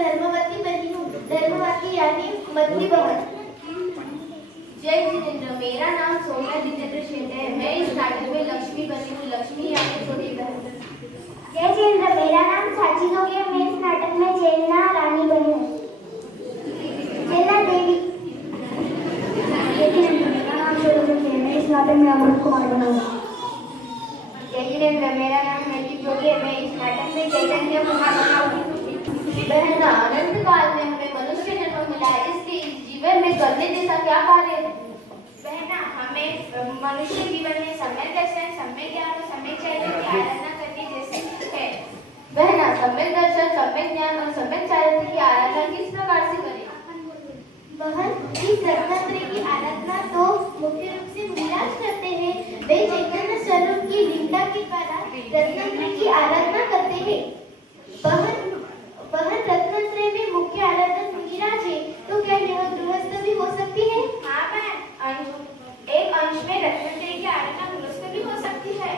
धर्मवती बनी हूँ। धर्मवती यानी मती बहन। जय जितेंद्र, मेरा नाम सोम्या जितेंद्र शेटे है। मैं इस नाटक में लक्ष्मी बनी हूँ। लक्ष्मी यानी छोटी बहन। जय जितेंद्र, मेरा नाम साची जोगी। मैं इस नाटक में चेलना रानी बनी हूँ। चेलना देवी। जय जितेंद्र, मेरा नाम शोभा है। मैं इस नाटक में अमृत कुमार बना हूँ। जय जितेंद्र, मेरा नाम मैथिली जोगी है। मैं इस नाटक में चैतन्य कुमार बना हूँ। बहना, अनंत काल में हमें मनुष्य जन्म मिला है, इसलिए इस जीवन में करने जैसा क्या कार्य है? बहना, हमें मनुष्य जीवन में सम्यक दर्शन, सम्यक ज्ञान और सम्यक चैतन्य की आराधना करनी जैसे है। बहना, सम्यक दर्शन, सम्यक ज्ञान और सम्यक चैतन्य की आराधना किस प्रकार से करें? बहन, इस रत्नात्रय की आराधना तो मुख्य रूप से विराज करते हैं। वे चैतन्य स्वरूप की लीला के द्वारा रत्नात्रय की आराधना करते हैं। बहन, रत्नात्रय में मुख्य आराधक विराज है, तो क्या यह गृहस्थ भी हो सकती है? हाँ बहन, एक अंश में रत्नात्रय की आराधना गृहस्थ भी हो सकती है।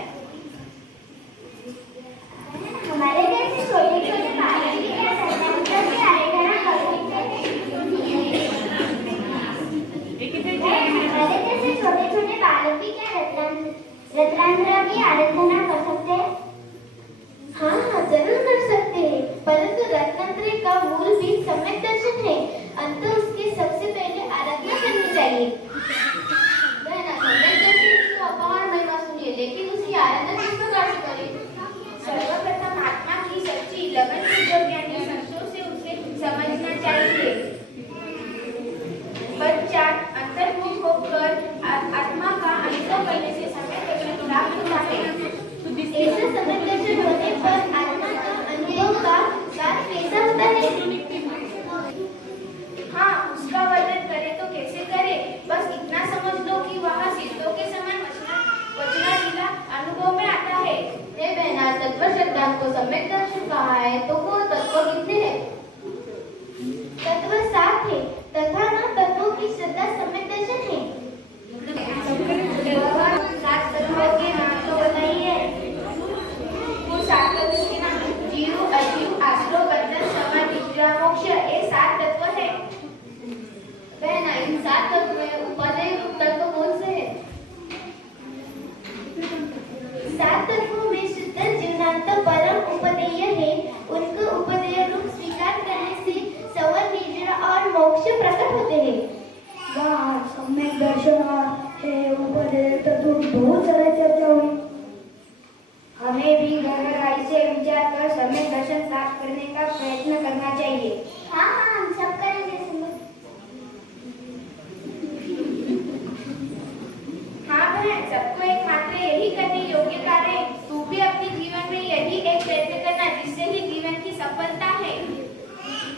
हमारे जैसे छोटे छोटे बालक भी क्या रत्नात्रय की आराधना कर सकते हैं? हमारे जैसे छोटे छोटे बालक भी क्या रत्नात्रय की आराधना कर सकते हैं? हाँ, जरूर कर सकते हैं, परंतु रत्नात्रय का मूल भी सम्यक दर्शन है। अंत उसके सबसे पहले आराधना करनी चाहिए। बहना, सम्यक दर्शन की तो अपार महिमा सुनिए, लेकिन उसकी आराधना किस प्रकार से करें? सर्वप्रथम आत्मा की सच्ची लगन से जो ज्ञानी संतों से उसे समझना चाहिए। पश्चात अंतर्मुख होकर आत्मा का अनुभव करने से सम्यक दर्शन प्राप्त होता है। ऐसा सम्यक दर्शन होने पर आत्मा का अनुभव का कार्य कैसा होता है? हाँ, उसका वर्णन करें तो कैसे करें? बस इतना समझ लो कि वह सिद्धों के समान वचनाशीला अनुभव में आता है। हे बहना, तत्व शब्दांत को सम्यक दर्शन कहा है, तो वो तत्व कितने हैं? तत्व 7 है तथा न तत्वों की श्रद्धा सम्यक दर्शन है। 7 तत्वों के नाम तो बताइए। वो 7 तत्वों के नाम जीव, अजीव, आश्रो, बंधन, समाधि, निद्रा, मोक्ष, ये 7 तत्व है। बहना, इन 7 तत्व में उपादेय रूप तत्व कौन से है? 7 तत्वों में शुद्ध जीवनांत परम उपदेय है। उनको उपदेय रूप स्वीकार करने से सवर, निद्रा और मोक्ष प्रकट होते हैं। वाह, सम्यक दर्शन है उपदेय तत्व की बहुत सारी चर्चा हुई। हमें भी गहराई से विचार कर सम्यक दर्शन प्राप्त करने का प्रयत्न करना चाहिए। हाँ, हम सब करेंगे। हाँ बहन, सबको एकमात्र यही करने योग्य कार्य है। तू भी अपने जीवन में यही एक प्रयत्न करना, जिससे ही जीवन की सफलता है।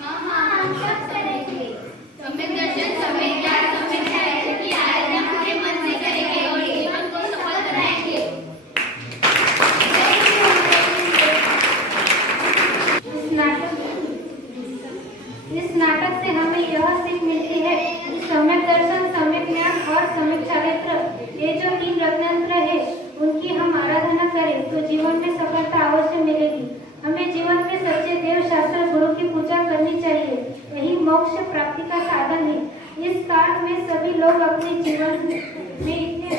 हाँ, हम सब करेंगे। सम्यक दर्शन, सम्यक ज्ञान, सम्यक चैतन्य की आराधना पूरे मन से करेंगे और जीवन को सफल बनाएंगे। इस नाटक से हमें यह सीख मिलती है कि सम्यक दर्शन, सम्यक ज्ञान और सम्यक चारित्र, ये जो 3 रत्नात्रय है, उनकी हम आराधना करें तो जीवन में सफलता अवश्य मिलेगी। हमें जीवन में सच्चे देव शास्त्र गुरु की पूजा करनी चाहिए। यही मोक्ष प्राप्ति का साधन है। इस काल में सभी लोग अपने जीवन में इतने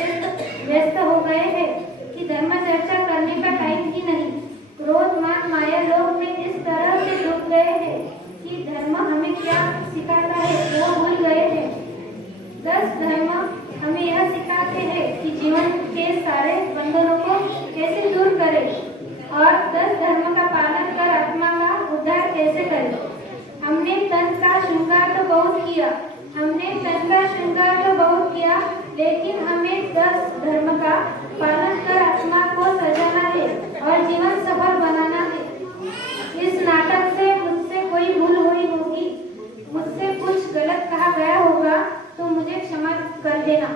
व्यस्त हो गए हैं कि धर्म चर्चा करने का टाइम ही नहीं। क्रोध, मान, माया लोग में इस तरह से डूब गए हैं कि धर्म हमें क्या सिखाता है वो भूल गए हैं। 10 धर्म हमें यह सिखाते हैं कि जीवन के सारे बंधनों को कैसे दूर करें और 10 धर्म का पालन कर आत्मा का उद्धार कैसे करें। हमने तन का श्रृंगार तो बहुत किया, लेकिन हमें 10 धर्म का पालन कर आत्मा को सजाना है और जीवन सफल बनाना है। इस नाटक से मुझसे कोई भूल हुई होगी, मुझसे कुछ गलत कहा गया होगा तो मुझे क्षमा कर देना।